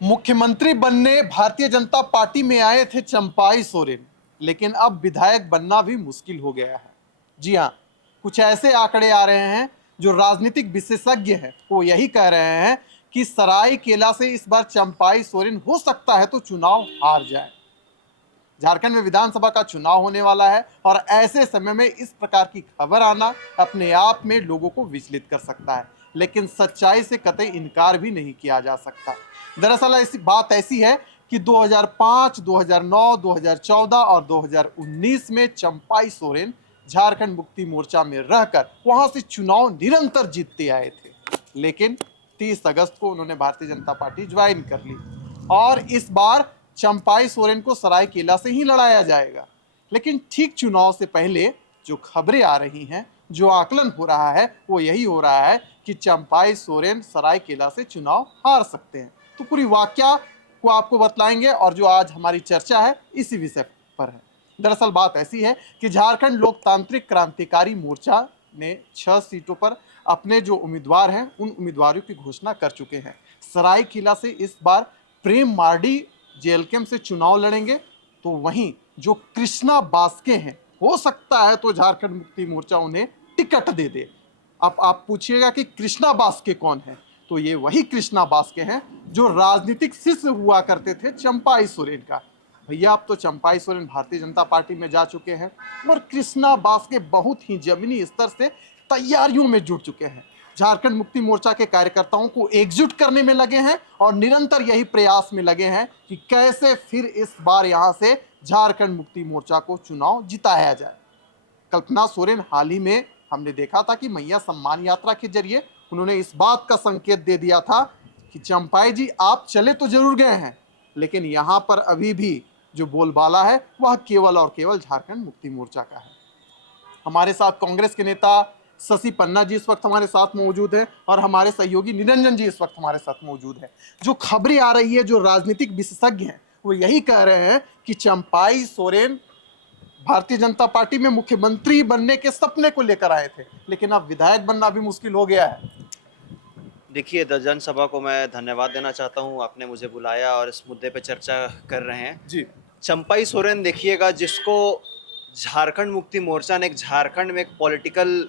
मुख्यमंत्री बनने भारतीय जनता पार्टी में आए थे चंपाई सोरेन, लेकिन अब विधायक बनना भी मुश्किल हो गया है। जी हाँ, कुछ ऐसे आंकड़े आ रहे हैं जो राजनीतिक विशेषज्ञ हैं वो यही कह रहे हैं कि सरायकेला से इस बार चंपाई सोरेन हो सकता है तो चुनाव हार जाए। झारखंड में विधानसभा का चुनाव होने वाला है और ऐसे समय में इस प्रकार की खबर आना अपने आप में लोगों को विचलित कर सकता है, लेकिन सच्चाई से कतई इनकार भी नहीं किया जा सकता। दरअसल ऐसी बात ऐसी है कि 2005, 2009, 2014 और 2019 में चंपाई सोरेन झारखंड मुक्ति मोर्चा में रहकर वहां से चुनाव निरंतर जीतते आए थे, लेकिन 30 अगस्त को उन्होंने भारतीय जनता पार्टी ज्वाइन कर ली और इस बार चंपाई सोरेन को सरायकेला से ही लड़ाया जाएगा। लेकिन ठीक चुनाव से पहले जो खबरें आ रही हैं, जो आकलन हो रहा है वो यही हो रहा है कि चंपाई सोरेन सरायकेला से चुनाव हार सकते हैं। तो पूरी वाकया को आपको बतलाएंगे और जो आज हमारी चर्चा है इसी विषय पर है। दरअसल बात ऐसी है कि झारखंड लोकतांत्रिक क्रांतिकारी मोर्चा ने 6 सीटों पर अपने जो उम्मीदवार हैं उन उम्मीदवारों की घोषणा कर चुके हैं। सरायकेला से इस बार प्रेम मार्डी जेएलकेम से चुनाव लड़ेंगे, तो वहीं जो कृष्णा बास्के हैं हो सकता है तो झारखंड मुक्ति मोर्चा उन्हें टिकट दे दे। अब आप पूछिएगा कि कृष्णा बास्के कौन है, तो ये वही कृष्णा बास्के हैं जो राजनीतिक शिष्य हुआ करते थे चंपाई सोरेन का। भैया अब तो चंपाई सोरेन भारतीय जनता पार्टी में जा चुके हैं और कृष्णा बास्के बहुत ही जमीनी स्तर से तैयारियों में जुट चुके हैं। झारखंड मुक्ति मोर्चा के कार्यकर्ताओं को एकजुट करने में लगे हैं और निरंतर यही प्रयास में लगे हैं कि कैसे फिर इस बार यहां से झारखंड मुक्ति मोर्चा को चुनाव जिताया जाए। कल्पना सोरेन हाल ही में हमने देखा था कि मैया सम्मान यात्रा के जरिए उन्होंने इस बात का संकेत दे दिया था कि चंपाई जी आप चले तो जरूर गए हैं, लेकिन यहां पर अभी भी जो बोलबाला है वह केवल और केवल झारखंड मुक्ति मोर्चा का है। हमारे साथ कांग्रेस के नेता शशि पन्ना जी इस वक्त हमारे साथ मौजूद हैं और हमारे सहयोगी निरंजन जी इस वक्त हमारे साथ मौजूद हैं। जो खबरें आ रही है, जो राजनीतिक विशेषज्ञ हैं वो यही कह रहे हैं कि चंपाई सोरेन भारतीय जनता पार्टी में मुख्यमंत्री बनने के सपने को लेकर आए थे, लेकिन अब विधायक बनना भी मुश्किल हो गया है। देखिए, द जनसभा को मैं धन्यवाद देना चाहता हूँ, आपने मुझे बुलाया और इस मुद्दे पे चर्चा कर रहे हैं। जी चंपाई सोरेन देखिएगा, जिसको झारखंड मुक्ति मोर्चा ने एक झारखंड में एक पॉलिटिकल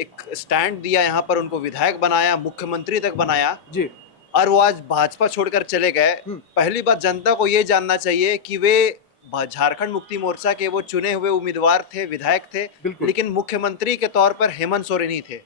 एक स्टैंड दिया, यहाँ पर उनको विधायक बनाया, मुख्यमंत्री तक बनाया जी और वो आज भाजपा छोड़कर चले गए। पहली बात, जनता को ये जानना चाहिए कि वे झारखंड मुक्ति मोर्चा के वो चुने हुए उम्मीदवार थे, विधायक थे, लेकिन मुख्यमंत्री के तौर पर हेमंत सोरेन ही थे।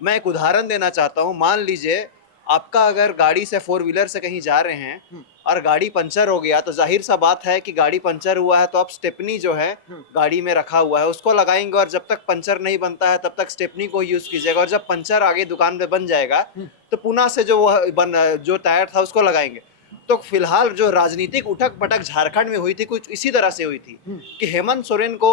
मैं एक उदाहरण देना चाहता हूँ। मान लीजिए आपका अगर गाड़ी से 4 व्हीलर से कहीं जा रहे हैं और गाड़ी पंचर हो गया, तो जाहिर सा बात है कि गाड़ी पंचर हुआ है तो आप स्टेपनी जो है गाड़ी में रखा हुआ है उसको लगाएंगे और जब तक पंचर नहीं बनता है तब तक स्टेपनी को यूज कीजिएगा और जब पंचर आगे दुकान पे बन जाएगा तो पुनः से जो टायर था उसको लगाएंगे। तो फिलहाल जो राजनीतिक उठक पटक झारखंड में हुई थी कुछ इसी तरह से हुई थी कि हेमंत सोरेन को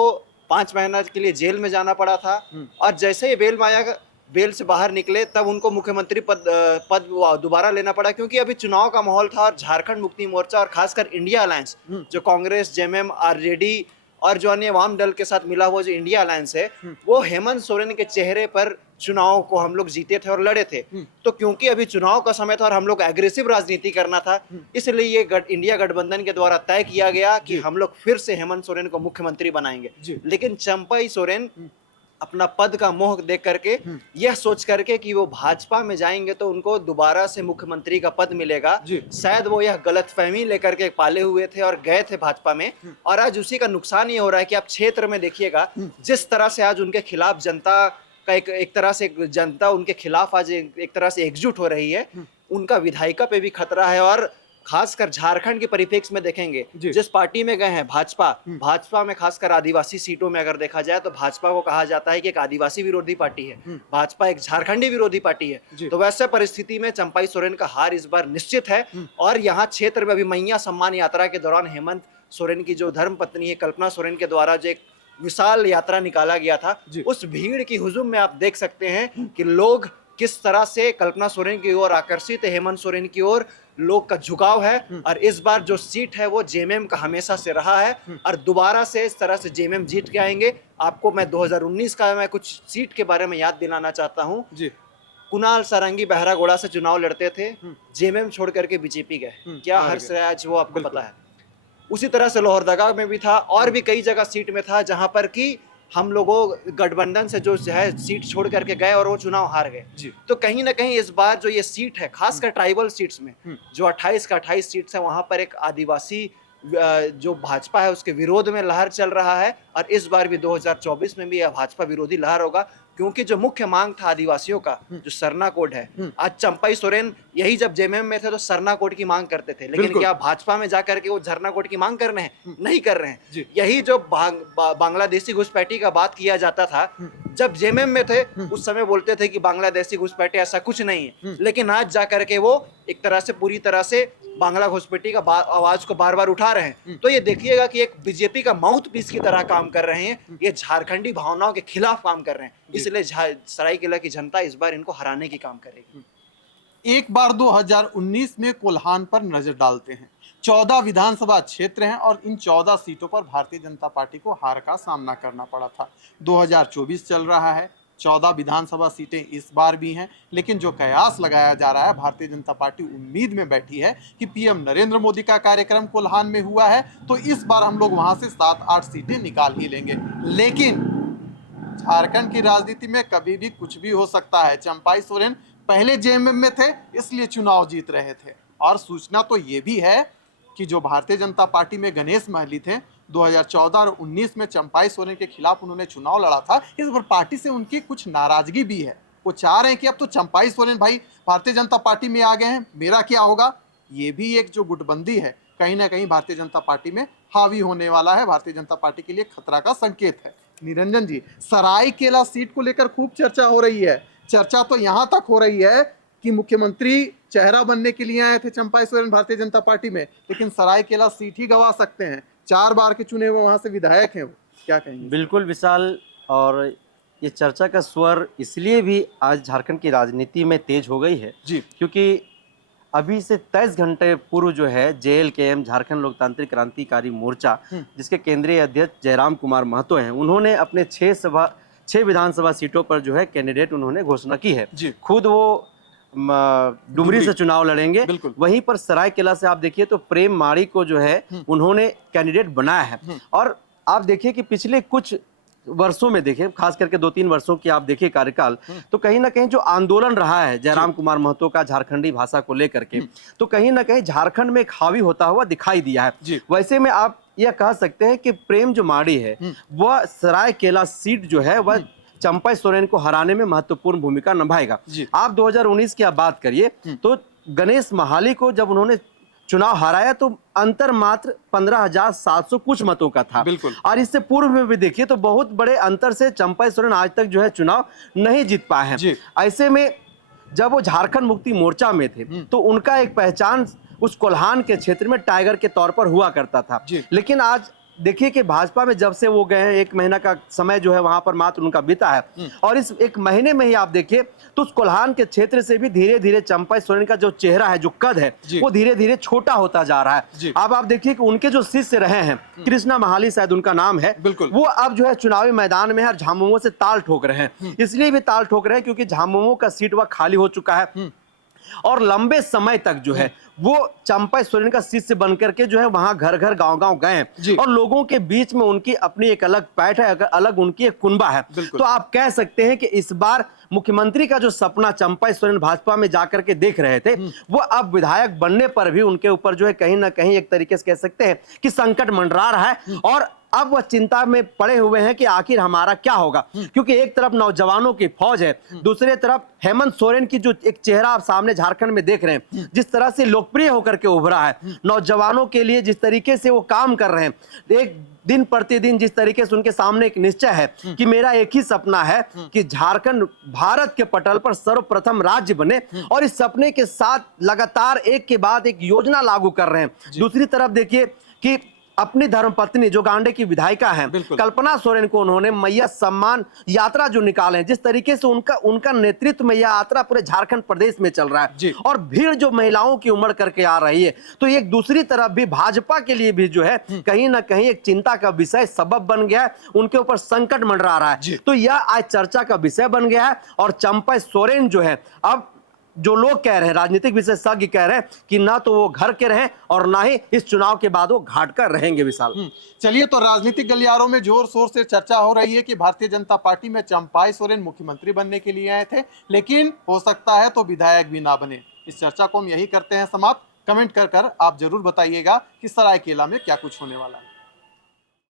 5 महीना के लिए जेल में जाना पड़ा था और जैसे ही बेल से बाहर निकले तब उनको मुख्यमंत्री पद दोबारा लेना पड़ा, क्योंकि अभी चुनाव का माहौल था और झारखंड मुक्ति मोर्चा और खासकर इंडिया अलायंस जो कांग्रेस, जेएमएम, आरजेडी और जो अन्य वाम दल के साथ मिला हुआ जो इंडिया अलायंस है वो हेमंत सोरेन के चेहरे पर चुनाव को हम लोग जीते थे और लड़े थे। तो क्योंकि अभी चुनाव का समय था और हम लोग एग्रेसिव राजनीति करना था, इसलिए ये इंडिया गठबंधन के द्वारा तय किया गया कि हम लोग फिर से हेमंत सोरेन को मुख्यमंत्री बनाएंगे। लेकिन चंपाई सोरेन अपना पद का मोह देख करके यह सोच करके कि वो भाजपा में जाएंगे तो उनको दोबारा से मुख्यमंत्री का पद मिलेगा, शायद वो यह गलतफहमी लेकर के पाले हुए थे और गए थे भाजपा में। और आज उसी का नुकसान ये हो रहा है कि आप क्षेत्र में देखिएगा जिस तरह से आज उनके खिलाफ जनता का एक तरह से जनता उनके खिलाफ आज एक तरह से एकजुट हो रही है, उनका विधायिका पे भी खतरा है। और खासकर झारखंड के परिप्रेक्ष्य में देखेंगे, जिस पार्टी में गए हैं भाजपा में खासकर आदिवासी सीटों में अगर देखा जाए तो भाजपा को कहा जाता है कि एक आदिवासी विरोधी पार्टी है, भाजपा एक झारखंडी विरोधी पार्टी है। तो वैसे परिस्थिति में चंपाई सोरेन का हार इस बार निश्चित है। और यहाँ क्षेत्र में अभी मैया सम्मान यात्रा के दौरान हेमंत सोरेन की जो धर्म पत्नी है कल्पना सोरेन के द्वारा जो एक विशाल यात्रा निकाला गया था, उस भीड़ की हुजूम में आप देख सकते हैं कि लोग किस तरह से कल्पना सोरेन की ओर आकर्षित है, हेमंत सोरेन की ओर लोग का झुकाव है। और इस बार जो सीट है वो जेएमएम का हमेशा से रहा है और दोबारा से इस तरह से जेएमएम जीत के आएंगे। आपको मैं 2019 का मैं कुछ सीट के बारे में याद दिलाना चाहता हूँ। कुणाल सारंगी बहरागोड़ा से चुनाव लड़ते थे, जेएमएम छोड़ करके बीजेपी गए। क्या हार हर्ष गए। है आज वो आपको पता है। उसी तरह से लोहरदगा में भी था और भी कई जगह सीट में था जहां पर कि हम लोगों गठबंधन से जो है सीट छोड़ करके गए और वो चुनाव हार गए। जी। तो कहीं ना कहीं इस बार जो ये सीट है, खासकर ट्राइबल सीट्स में जो 28 का 28 सीट्स है, वहां पर एक आदिवासी जो भाजपा है उसके विरोध में लहर चल रहा है। और इस बार भी 2024 में भी यह भाजपा विरोधी लहर होगा, क्योंकि जो मुख्य मांग था आदिवासियों का जो सरना कोड है, आज चंपाई सोरेन यही जब जेएमएम में थे तो सरना कोड की मांग करते थे, लेकिन बिल्कुल। क्या भाजपा में जाकर के वो झरना कोड की मांग कर रहे हैं? नहीं कर रहे जी। हैं। यही जो बांग्लादेशी घुसपैठी का बात किया जाता था जब जेएमएम में थे, उस समय बोलते थे कि बांग्लादेशी घुसपैठी ऐसा कुछ नहीं है, लेकिन आज जाकर के वो एक तरह से पूरी तरह से बांग्ला घुसपैठी का आवाज को बार बार उठा रहे हैं। तो ये देखिएगा कि एक बीजेपी का माउथ पीस की तरह काम कर रहे हैं, ये झारखंडी भावनाओं के खिलाफ काम कर रहे हैं। इसलिए सरायकेला की जनता इस बार इनको हराने की काम करेगी। एक बार 2019 में कोल्हान पर नजर डालते हैं। 14 विधानसभा क्षेत्र हैं और इन 14 सीटों पर भारतीय जनता पार्टी को हार का सामना करना पड़ा था। 2024 चल रहा है, 14 विधानसभा सीटें इस बार भी हैं, लेकिन जो कयास लगाया जा रहा है, भारतीय जनता पार्टी उम्मीद में बैठी है कि पीएम नरेंद्र मोदी का कार्यक्रम कोल्हान में हुआ है तो इस बार हम लोग वहां से 7-8 सीटें निकाल ही लेंगे। लेकिन झारखंड की राजनीति में कभी भी कुछ भी हो सकता है। चंपाई सोरेन पहले जेएमएम में थे, इसलिए चुनाव जीत रहे थे। और सूचना तो ये भी है कि जो भारतीय जनता पार्टी में गणेश महली थे, 2014 और 19 में चंपाई सोरेन के खिलाफ उन्होंने चुनाव लड़ा था। इस बार पार्टी से उनकी कुछ नाराजगी भी है। वो चाह रहे हैं कि अब तो चंपाई सोरेन भाई भारतीय जनता पार्टी में आ गए हैं, मेरा क्या होगा। ये भी एक जो गुटबंदी है, कहीं ना कहीं भारतीय जनता पार्टी में हावी होने वाला है, भारतीय जनता पार्टी के लिए खतरा का संकेत है। निरंजन जी, सरायकेला सीट को लेकर खूब चर्चा हो रही है। चर्चा तो यहां तक हो रही है कि मुख्यमंत्री चेहरा बनने के लिए आए थे चंपाई सोरेन भारतीय जनता पार्टी में, लेकिन सरायकेला सीट ही गंवा सकते हैं। 4 बार के चुने हुए वहां से विधायक हैं वो, क्या कहेंगे? बिल्कुल विशाल, और ये चर्चा का स्वर इसलिए भी आज झारखंड की राजनीति में तेज हो गई है जी, क्योंकि अभी से 23 घंटे पूर्व जो है जेएलकेएम झारखंड लोकतांत्रिक क्रांतिकारी मोर्चा, जिसके केंद्रीय अध्यक्ष जयराम कुमार महतो हैं, उन्होंने अपने 6 विधानसभा सीटों पर जो है कैंडिडेट उन्होंने घोषणा की है। जी। खुद वो डुमरी से चुनाव लड़ेंगे। बिल्कुल। वहीं पर सरायकेला से आप देखिए तो प्रेम माड़ी को जो है उन्होंने कैंडिडेट बनाया है। और आप देखिए कि पिछले कुछ वर्षों में देखिए, खास करके 2-3 वर्षों की आप देखिए कार्यकाल, तो कहीं ना कहीं जो आंदोलन रहा है जयराम कुमार महतो का झारखंडी भाषा को लेकर के, तो कहीं ना कहीं झारखंड में एक हावी होता हुआ दिखाई दिया है। वैसे में आप यह कह सकते हैं कि प्रेम जो माड़ी है वह सरायकेला सीट जो है वह चंपाई सोरेन को हराने में महत्वपूर्ण भूमिका निभाएगा। आप 2019 की आप बात करिए तो गणेश महाली को जब उन्होंने चुनाव हराया तो अंतर मात्र 15,700 कुछ मतों का था। बिल्कुल। और इससे पूर्व में भी देखिए तो बहुत बड़े अंतर से चंपाई सोरेन आज तक जो है चुनाव नहीं जीत पाए हैं। ऐसे में जब वो झारखंड मुक्ति मोर्चा में थे तो उनका एक पहचान उस कोल्हान के क्षेत्र में टाइगर के तौर पर हुआ करता था। लेकिन आज देखिए कि भाजपा में जब से वो गए हैं, 1 महीना का समय जो है वहां पर मात्र उनका बीता है, और इस 1 महीने में ही आप देखिए तो उस कोल्हान के क्षेत्र से भी धीरे धीरे चंपाई सोरेन का जो चेहरा है, जो कद है, वो धीरे धीरे छोटा होता जा रहा है। अब आप देखिए कि उनके जो शिष्य रहे हैं, कृष्णा महाली शायद उनका नाम है, वो अब जो है चुनावी मैदान में है और झामुमो से ताल ठोक रहे हैं। इसलिए भी ताल ठोक रहे हैं क्योंकि झामुमो का सीट वह खाली हो चुका है और लंबे समय तक जो है वो चंपाई सोरेन का शिष्य बनकर के जो है वहां घर घर गांव-गांव गए हैं और लोगों के बीच में उनकी अपनी एक अलग पैठ है, अलग उनकी एक कुनबा है। तो आप कह सकते हैं कि इस बार मुख्यमंत्री का जो सपना चंपाई सोरेन भाजपा में जाकर के देख रहे थे, वो अब विधायक बनने पर भी उनके ऊपर जो है कहीं ना कहीं एक तरीके से कह सकते हैं कि संकट मंडरा रहा है। और अब वह चिंता में पड़े हुए हैं कि आखिर हमारा क्या होगा, क्योंकि एक तरफ नौजवानों की फौज है, दूसरे तरफ हेमंत सोरेन की जो एक चेहरा आप सामने झारखंड में देख रहे हैं, जिस तरह से लोकप्रिय होकर के उभरा है, नौजवानों के लिए जिस तरीके से वो काम कर रहे हैं, एक दिन प्रतिदिन जिस तरीके से उनके सामने एक निश्चय है कि मेरा एक ही सपना है कि झारखंड भारत के पटल पर सर्वप्रथम राज्य बने, और इस सपने के साथ लगातार एक के बाद एक योजना लागू कर रहे हैं। दूसरी तरफ देखिए कि अपनी धर्मपत्नी जो गांडे की विधायिका हैं कल्पना सोरेन को उन्होंने मैया सम्मान यात्रा जो निकाले, जिस तरीके से उनका नेतृत्व में यह यात्रा पूरे झारखंड प्रदेश में चल रहा है और भीड़ जो महिलाओं की उमड़ करके आ रही है, तो एक दूसरी तरफ भी भाजपा के लिए भी जो है कहीं ना कहीं एक चिंता का विषय सबब बन गया है, उनके ऊपर संकट मंडरा रहा है। तो यह आज चर्चा का विषय बन गया है और चंपा सोरेन जो है, अब जो लोग कह रहे हैं, राजनीतिक विशेषज्ञ कह रहे हैं कि ना तो वो घर के रहें और ना ही इस चुनाव के बाद वो घाट कर रहेंगे। विशाल, चलिए, तो राजनीतिक गलियारों में जोर शोर से चर्चा हो रही है कि भारतीय जनता पार्टी में चंपाई सोरेन मुख्यमंत्री बनने के लिए आए थे, लेकिन हो सकता है तो विधायक भी ना बने। इस चर्चा को हम यही करते हैं समाप्त। कमेंट कर आप जरूर बताइएगा कि सरायकेला में क्या कुछ होने वाला है।